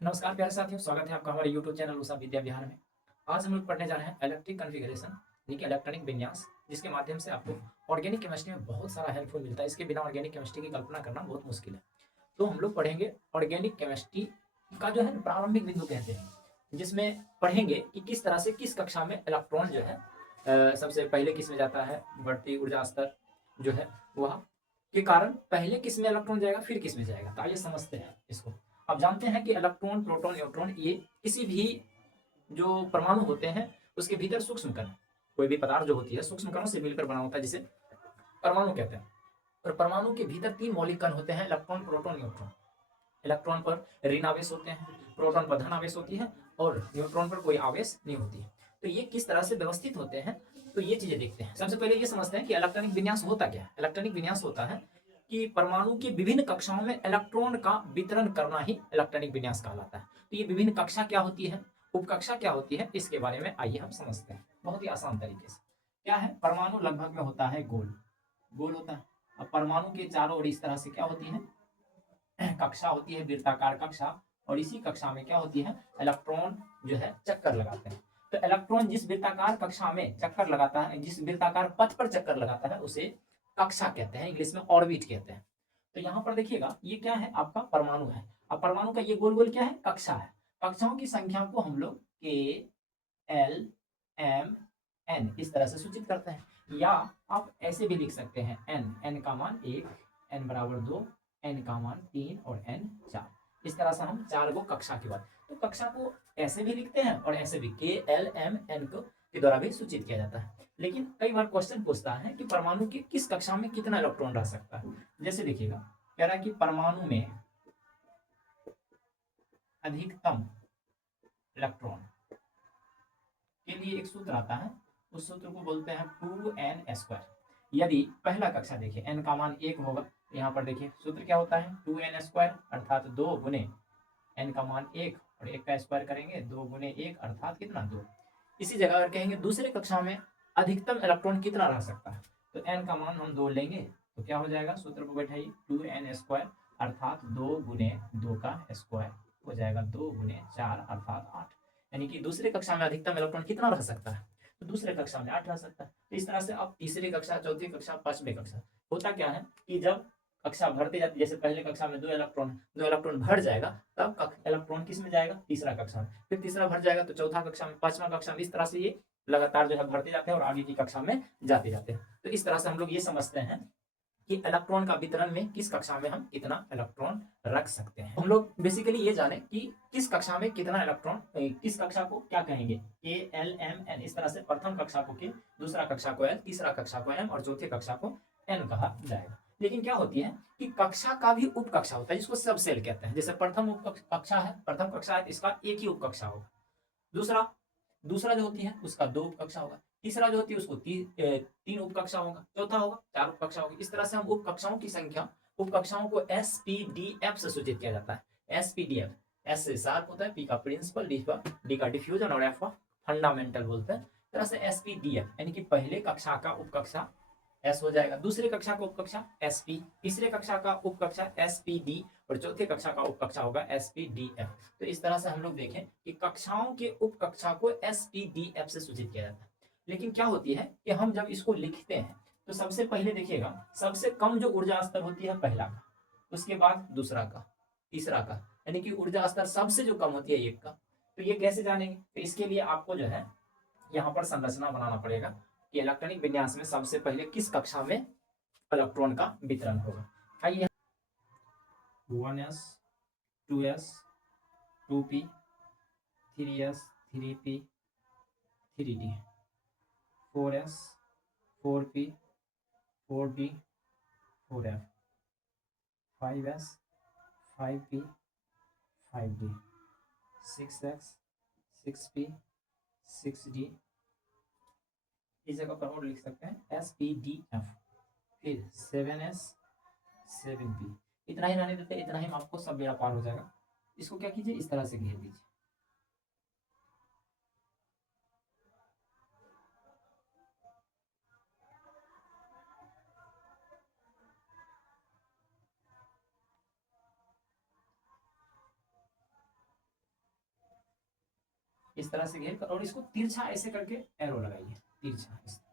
नमस्कार प्यारे साथियों, स्वागत है आपका हमारे YouTube चैनल उषा विद्या विहार में। आज हम लोग पढ़ने जा रहे हैं इलेक्ट्रिक कॉन्फ़िगरेशन यानी कि इलेक्ट्रॉनिक विन्यास, जिसके माध्यम से आपको ऑर्गेनिक केमिस्ट्री में बहुत सारा हेल्पफुल मिलता है। इसके बिना ऑर्गेनिक केमिस्ट्री की कल्पना करना बहुत मुश्किल है। तो हम लोग पढ़ेंगे ऑर्गेनिक केमिस्ट्री का जो है प्रारंभिक बिंदु कहते हैं, जिसमें पढ़ेंगे कि किस तरह से किस कक्षा में इलेक्ट्रॉन जो है सबसे पहले किस में जाता है, बढ़ती ऊर्जा स्तर जो है वह के कारण पहले किस में इलेक्ट्रॉन जाएगा, फिर किस में जाएगा। तो आइए समझते हैं इसको। आप जानते हैं कि इलेक्ट्रॉन, प्रोटॉन, न्यूट्रॉन ये किसी भी जो परमाणु होते हैं उसके भीतर सूक्ष्म कण, कोई भी पदार्थ जो होती है सूक्ष्म कणों से मिलकर बना होता है, जिसे परमाणु कहते हैं। और परमाणु के भीतर तीन मौलिक कण होते हैं, इलेक्ट्रॉन, प्रोटॉन, न्यूट्रॉन। इलेक्ट्रॉन पर ऋण आवेश होते हैं, प्रोटॉन पर धन आवेश होती है और न्यूट्रॉन पर कोई आवेश नहीं होती है। तो ये किस तरह से व्यवस्थित होते हैं, तो ये चीजें देखते हैं। सबसे पहले ये समझते हैं कि इलेक्ट्रॉनिक विन्यास होता क्या है। इलेक्ट्रॉनिक विन्यास होता है कि परमाणु की विभिन्न कक्षाओं में इलेक्ट्रॉन का वितरण करना ही इलेक्ट्रॉनिक विन्यास कहलाता है। तो ये विभिन्न कक्षा क्या होती है, उपकक्षा क्या होती है, इसके बारे में आइए हम समझते हैं बहुत ही आसान तरीके से। क्या है, परमाणु लगभग में होता है गोल, गोल होता है। अब परमाणु के चारों ओर इस तरह से क्या होती है, कक्षा होती है, वृत्ताकार कक्षा। और इसी कक्षा में क्या होती है, इलेक्ट्रॉन जो है चक्कर लगाते हैं। तो इलेक्ट्रॉन जिस वृत्ताकार कक्षा में चक्कर लगाता है, जिस वृत्ताकार पथ पर चक्कर लगाता है, उसे कक्षा कहते हैं, इंग्लिश में ऑर्बिट कहते हैं। तो यहाँ पर देखिएगा, ये क्या है, आपका परमाणु है। अब परमाणु का ये गोल गोल क्या है, कक्षा है। कक्षाओं की संख्या को हम लोग के, एल, एम, एन इस तरह से सूचित करते हैं। या आप ऐसे भी लिख सकते हैं, एन, एन का मान 1, एन बराबर 2, एन का मान 3 और एन 4। इस तरह से हम चार गो कक्षा की बात, तो कक्षा को ऐसे भी लिखते हैं और ऐसे भी, के, एल, एम, एन को के द्वारा भी सूचित किया जाता है। लेकिन कई बार क्वेश्चन पूछता है कि परमाणु की किस कक्षा में कितना इलेक्ट्रॉन रह सकता है। जैसे देखिएगा, कह रहा है कि परमाणु में अधिकतम इलेक्ट्रॉन के लिए एक सूत्र आता है, उस सूत्र को बोलते हैं 2n²। यदि पहला कक्षा देखिए, n का मान 1 होगा, यहाँ पर देखिए सूत्र क्या होता है, 2n² अर्थात 2 गुने n का मान 1 और 1 का स्क्वायर करेंगे, 2 गुने 1 अर्थात कितना, 2। इसी जगह अगर कहेंगे दूसरे कक्षा में अधिकतम इलेक्ट्रॉन कितना रह सकता है, तो n का मान हम 2 लेंगे, तो क्या हो जाएगा, सूत्र को बैठाइए, 2n² अर्थात 2 गुने 2 का स्क्वायर हो जाएगा, 2 गुने 4 अर्थात 8। यानी कि दूसरे कक्षा में अधिकतम इलेक्ट्रॉन कितना रह सकता है, तो दूसरे कक्षा में 8 रह सकता है। तो इस तरह से अब तीसरी कक्षा, चौथी कक्षा, पांचवी कक्षा, होता क्या है कि जब कक्षा भरती जाती, जैसे पहले कक्षा में 2 इलेक्ट्रॉन भर जाएगा, तब इलेक्ट्रॉन किस में जाएगा, तीसरा कक्षा में, फिर तीसरा भर जाएगा तो चौथा कक्षा में, पांचवा कक्षा में। इस तरह से ये लगातार जो है भरते जाते हैं और आगे की कक्षा में जाते जाते हैं। तो इस तरह से हम लोग ये समझते हैं कि इलेक्ट्रॉन का वितरण में किस कक्षा में हम कितना इलेक्ट्रॉन रख सकते हैं। हम लोग बेसिकली ये जाने कि किस कक्षा में कितना इलेक्ट्रॉन, किस कक्षा को क्या कहेंगे, के, एल, एम, एन। इस तरह से प्रथम कक्षा को के, दूसरा कक्षा को एल, तीसरा कक्षा को एम और चौथी कक्षा को एन कहा जाएगा। लेकिन क्या होती है कि कक्षा का भी उप कक्षा होता है, जिसको सब सेल कहते हैं। जैसे प्रथम उप कक्षा है, प्रथम कक्षा है, इसका एक ही उप कक्षा होगा। दूसरा दूसरा जो होती है उसका 2 उपकक्षा होगा। तीसरा जो होती है उसको 3 उपकक्षा होगा। चौथा होगा 4 उपकक्षा होगी। इस तरह से हम उपकक्षाओं की संख्या, उपकक्षाओं को एसपीडीएफ से सूचित किया जाता है। एसपीडीएफ, एस से शार्प होता है, पी का प्रिंसिपल, डी का डिफ्यूजन और एफ का फंडामेंटल बोलते हैं। इस तरह से एसपीडीएफ यानी कि पहले कक्षा का उपकक्षा एस हो जाएगा, दूसरे कक्षा का उपकक्षा एसपी, तीसरे कक्षा का उपकक्षा एसपीडी और चौथे कक्षा का उपकक्षा होगा एसपीडीएफ। तो इस तरह से हम लोग देखें कि कक्षाओं के उपकक्षा को एसपीडीएफ से सूचित किया जाता है। लेकिन क्या होती है कि हम जब इसको लिखते हैं तो सबसे पहले देखिएगा, सबसे कम जो ऊर्जा स्तर होती है पहला का, उसके बाद दूसरा का, तीसरा का, यानी कि ऊर्जा स्तर सबसे जो कम होती है एक का। तो ये कैसे जानेंगे, तो इसके लिए आपको जो है यहाँ पर संरचना बनाना पड़ेगा कि इलेक्ट्रॉनिक विन्यास में सबसे पहले किस कक्षा में इलेक्ट्रॉन का वितरण होगा। आइए, 1s, 2s, 2p, 3s, 3p, 3d, 4s, 4p, 4d, 4f, 5s, 5p, 5d, 6x, 6p, 6d। इस जगह पर और लिख सकते हैं एस पी डी एफ। फिर 7s, 7p। इतना ही रहने देते, इतना ही आपको सब बेड़ा पार हो जाएगा। इसको क्या कीजिए, इस तरह से घेर दीजिए। इस तरह से घेर कर और इसको तिरछा ऐसे करके एरो लगाइए, तिरछा ऐसे।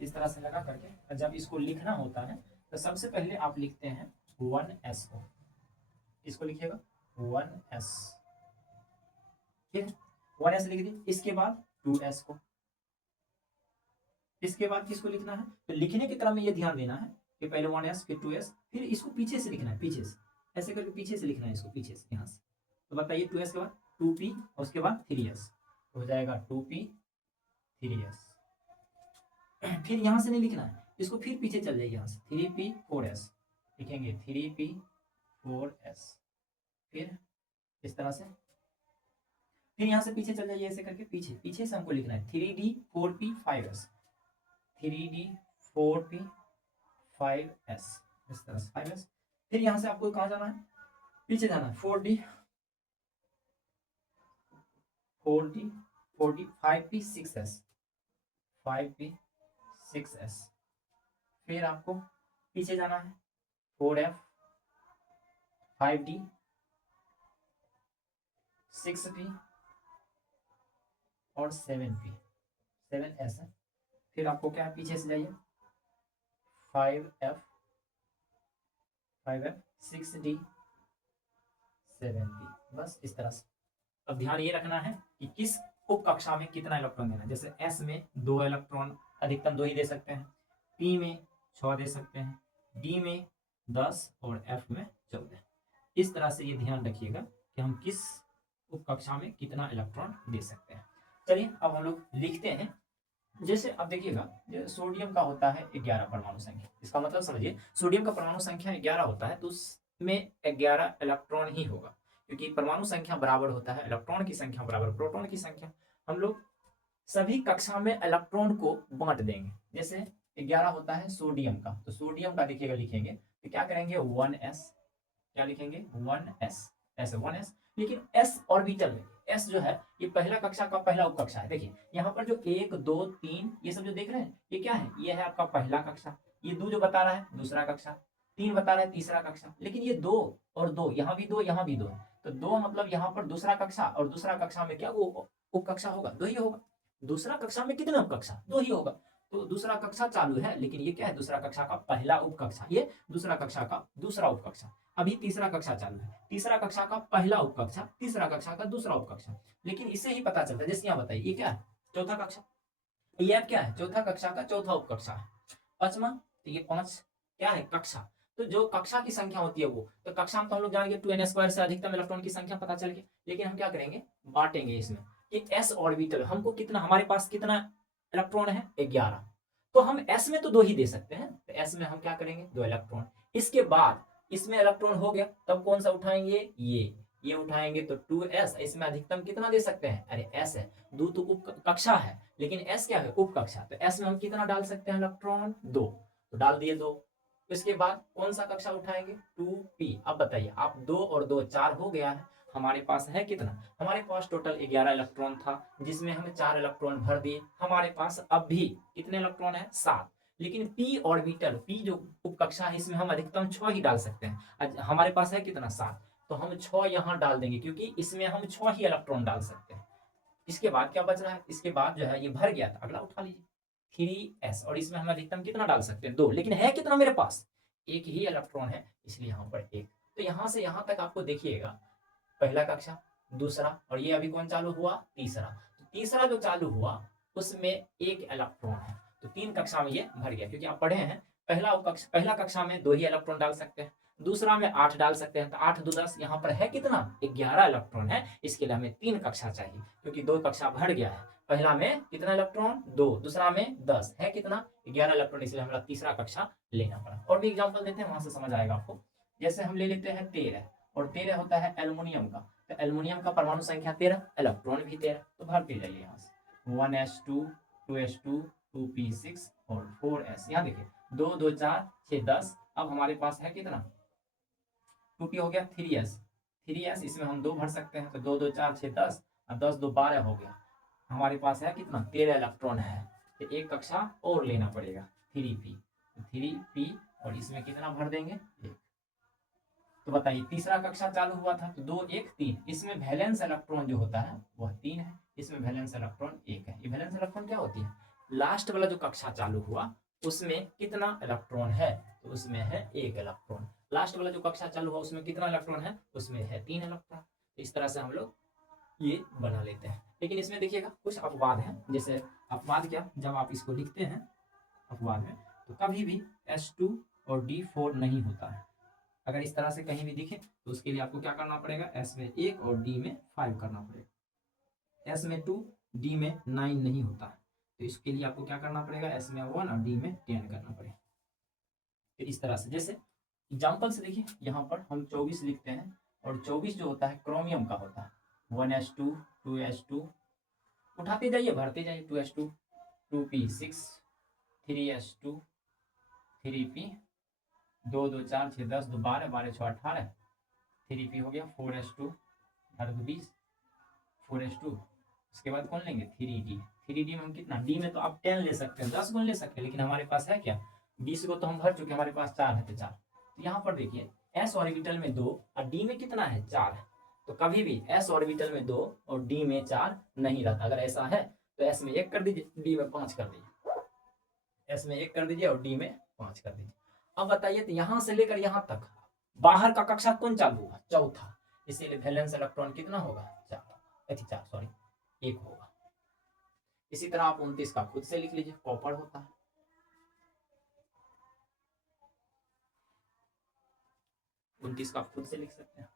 इस तरह से लगा करके जब इसको लिखना होता है तो सबसे पहले आप लिखते हैं 1SO, इसको लिखिएगा 1S, ठीक है 1S लिख दिए। इसके बाद 2S को, इसके बाद किसको लिखना है, तो लिखने के क्रम में ये ध्यान देना है कि पहले 1S फिर 2S, फिर इसको पीछे से लिखना है, पीछे से ऐसे करके पीछे से लिखना है इसको, पीछे से यहाँ से। तो बताइए 2S के बाद 2P और उसके बाद 3S, तो हो जाएगा 2P 3S। फिर यहाँ से नहीं लिखना है इसको, फिर पीछे चल जाइए यहाँ से 3P 4S लिखेंगे, 3P 4S, फिर इस तरह से, फिर यहाँ से पीछे चल जाइए ऐसे करके, पीछे पीछे से हमको लिखना है 3D 4P 5S, 3D 4P 5S, इस तरह से 5S। फिर यहाँ से आपको कहाँ जाना है, पीछे जाना है 4D 5P 6S, 5P 6S। फिर आपको पीछे जाना है 4F 5D 6P और 7P 7S है। फिर आपको क्या है, पीछे से जाइए 5F 6D 7P, बस इस तरह से। अब ध्यान ये रखना है कि किस उप कक्षा में कितना इलेक्ट्रॉन देना है। जैसे S में 2 इलेक्ट्रॉन, अधिकतम 2 ही दे सकते हैं, P में 6 दे सकते हैं, D में 10 और F में 14। इस तरह से ये ध्यान रखिएगा कि हम किस उप कक्षा में कितना इलेक्ट्रॉन दे सकते हैं। चलिए अब हम लोग लिखते हैं। जैसे अब देखिएगा, सोडियम का होता है 11 परमाणु संख्या, इसका मतलब समझिए सोडियम का परमाणु संख्या 11 होता है, तो उसमें 11 इलेक्ट्रॉन ही होगा, क्योंकि परमाणु संख्या बराबर होता है इलेक्ट्रॉन की संख्या बराबर प्रोटॉन की संख्या। हम लोग सभी कक्षा में इलेक्ट्रॉन को बांट देंगे। जैसे 11 होता है सोडियम का, तो सोडियम का देखिएगा लिखेंगे तो क्या करेंगे 1S, क्या लिखेंगे 1S, ऐसे 1S। लेकिन S ऑर्बिटल में S जो है ये पहला कक्षा का पहला उप कक्षा है। देखिए यहाँ पर जो 1 2 3 ये सब जो देख रहे हैं ये क्या है, ये है आपका पहला कक्षा, ये 2 जो बता रहा है दूसरा कक्षा, 3 बता रहा है तीसरा कक्षा। लेकिन ये 2 और 2, यहाँ भी 2 यहाँ भी 2 है, तो 2 मतलब यहाँ पर दूसरा कक्षा, और दूसरा कक्षा में क्या वो उप कक्षा होगा, 2 ही होगा। दूसरा कक्षा में कितना उप कक्षा, 2 ही होगा। तो दूसरा कक्षा चालू है, लेकिन ये क्या है दूसरा कक्षा का पहला उप कक्षा, ये दूसरा कक्षा का दूसरा उप कक्षा। अभी तीसरा कक्षा चालू है, तीसरा कक्षा का पहला उप कक्षा, तीसरा कक्षा का दूसरा उप कक्षा। लेकिन इससे ही पता चलता है, जैसे यहाँ बताइए ये क्या है चौथा कक्षा, ये अब क्या है चौथा कक्षा का चौथा उप कक्षा है। पांचवा, तो ये 5 क्या है कक्षा। तो जो कक्षा की संख्या होती है वो, तो कक्षा में तो हम लोग जानेंगे 2n² से अधिकतम इलेक्ट्रॉन की संख्या पता चल गई। लेकिन हम क्या करेंगे, बांटेंगे इसमें कि s ऑर्बिटल हमको कितना, हमारे पास कितना इलेक्ट्रॉन है 11, तो हम s में तो 2 ही दे सकते हैं, तो s में हम क्या करेंगे 2 इलेक्ट्रॉन। इसके बाद इसमें इलेक्ट्रॉन हो गया, तब कौन सा उठाएंगे, ये उठाएंगे, तो 2s। इसमें अधिकतम कितना दे सकते हैं, अरे s है, 2 तो उप कक्षा है, लेकिन s क्या है उप कक्षा, तो s में हम कितना डाल सकते हैं इलेक्ट्रॉन 2, तो डाल दिए 2। इसके बाद कौन सा कक्षा उठाएंगे 2p। अब बताइए आप 2 और 2 4 हो गया है, हमारे पास है कितना, हमारे पास टोटल 11 इलेक्ट्रॉन था, जिसमें हमें 4 इलेक्ट्रॉन भर दिए। हमारे पास अब भी कितने इलेक्ट्रॉन है 7। लेकिन p ऑर्बिटल, p जो उप कक्षा है इसमें हम अधिकतम 6 ही डाल सकते हैं। हमारे पास है कितना 7, तो हम 6 यहाँ डाल देंगे, क्योंकि इसमें हम 6 ही इलेक्ट्रॉन डाल सकते हैं। इसके बाद क्या बच रहा है, इसके बाद जो है ये भर गया था, अगला उठा लीजिए 3s, और इसमें हम अधिकतम कितना डाल सकते हैं 2, लेकिन है कितना मेरे पास, एक ही इलेक्ट्रॉन है, इसलिए यहाँ पर 1। तो यहाँ से यहाँ तक आपको देखिएगा पहला कक्षा, दूसरा, और ये अभी कौन चालू हुआ तीसरा। तो तीसरा जो चालू हुआ उसमें 1 इलेक्ट्रॉन है, तो 3 कक्षा में ये भर गया, क्योंकि आप पढ़े हैं पहला कक्षा में 2 ही इलेक्ट्रॉन डाल सकते हैं, दूसरा में 8 डाल सकते हैं, तो 8 2 10, यहाँ पर है कितना 11 इलेक्ट्रॉन है। इसके लिए हमें 3 कक्षा चाहिए, क्योंकि 2 कक्षा भर गया है। पहला में कितना इलेक्ट्रॉन 2, दूसरा में 10 है कितना 11 इलेक्ट्रॉन, इसलिए हमारा तीसरा कक्षा लेना पड़ा। और भी एग्जांपल देते हैं, वहां से समझ आएगा आपको। जैसे हम ले लेते हैं 13, और 13 होता है एल्युमिनियम का। तो एल्युमिनियम का परमाणु संख्या 13, इलेक्ट्रॉन भी 13, तो भरते जाइए यहाँ से 1s2 2s2 2p6 और 4s। यहाँ देखिए 2 2 4 6 10। अब हमारे पास है कितना, 2p हो गया 3s इसमें हम 2 भर सकते हैं, तो 2 2 4 6 10 और 10 2 12 हो गया। हमारे पास है कितना, 13 इलेक्ट्रॉन है। तो एक कक्षा और लेना पड़ेगा 3p और इसमें कितना भर देंगे, एक। तो बताइए तीसरा कक्षा चालू हुआ था तो 2 1 3, इसमें वैलेंस इलेक्ट्रॉन जो होता है वह 3 है, इसमें वैलेंस इलेक्ट्रॉन 1 है। ये वैलेंस इलेक्ट्रॉन क्या होती है, लास्ट वाला जो कक्षा चालू हुआ उसमें कितना इलेक्ट्रॉन है, तो उसमें है 1 इलेक्ट्रॉन। लास्ट वाला जो कक्षा चालू हुआ उसमें कितना इलेक्ट्रॉन है, उसमें है 3 इलेक्ट्रॉन। इस तरह से हम लोग ये बना लेते हैं। लेकिन इसमें देखिएगा कुछ अपवाद है। जैसे अपवाद क्या, जब आप इसको लिखते हैं अपवाद में, तो कभी भी S2 और D4 नहीं होता है। अगर इस तरह से कहीं भी दिखे तो उसके लिए आपको क्या करना पड़ेगा, S में 1 और D में 5 करना पड़ेगा। S में 2 D में 9 नहीं होता है, तो इसके लिए आपको क्या करना पड़ेगा, S में 1 और D में 10 करना पड़ेगा। फिर इस तरह से जैसे एग्जाम्पल से देखिए, यहाँ पर हम 24 लिखते हैं और 24 जो होता है क्रोमियम का होता है। 1s2 2s2 उठाते जाइए भरते जाइए, 2s2 2p6 3s2 3p 2 2 4 6 10 2 12 12 6 18 3p हो गया 4s2 20 4s2। उसके बाद कौन लेंगे 3d। 3d में हम कितना, d में तो आप 10 ले सकते हैं, 10 गुण ले सकते हैं, लेकिन हमारे पास है क्या 20 को तो हम भर चुके, हमारे पास 4 है तो 4। तो यहाँ पर देखिए s ऑर्बिटल में 2 और d में कितना है 4 है। तो कभी भी s ऑर्बिटल में 2 और d में 4 नहीं रहता। अगर ऐसा है तो s में 1 कर दीजिए, d में 5 कर दीजिए, s में 1 कर दीजिए और d में 5 कर दीजिए। अब बताइए तो यहाँ से लेकर यहाँ तक बाहर का कक्षा कौन चालू हुआ, चौथा, इसीलिए वैलेंस इलेक्ट्रॉन कितना होगा 4 सॉरी 1 होगा। इसी तरह आप 29 का खुद से लिख लीजिए, कॉपर होता है 29 का खुद से लिख सकते हैं।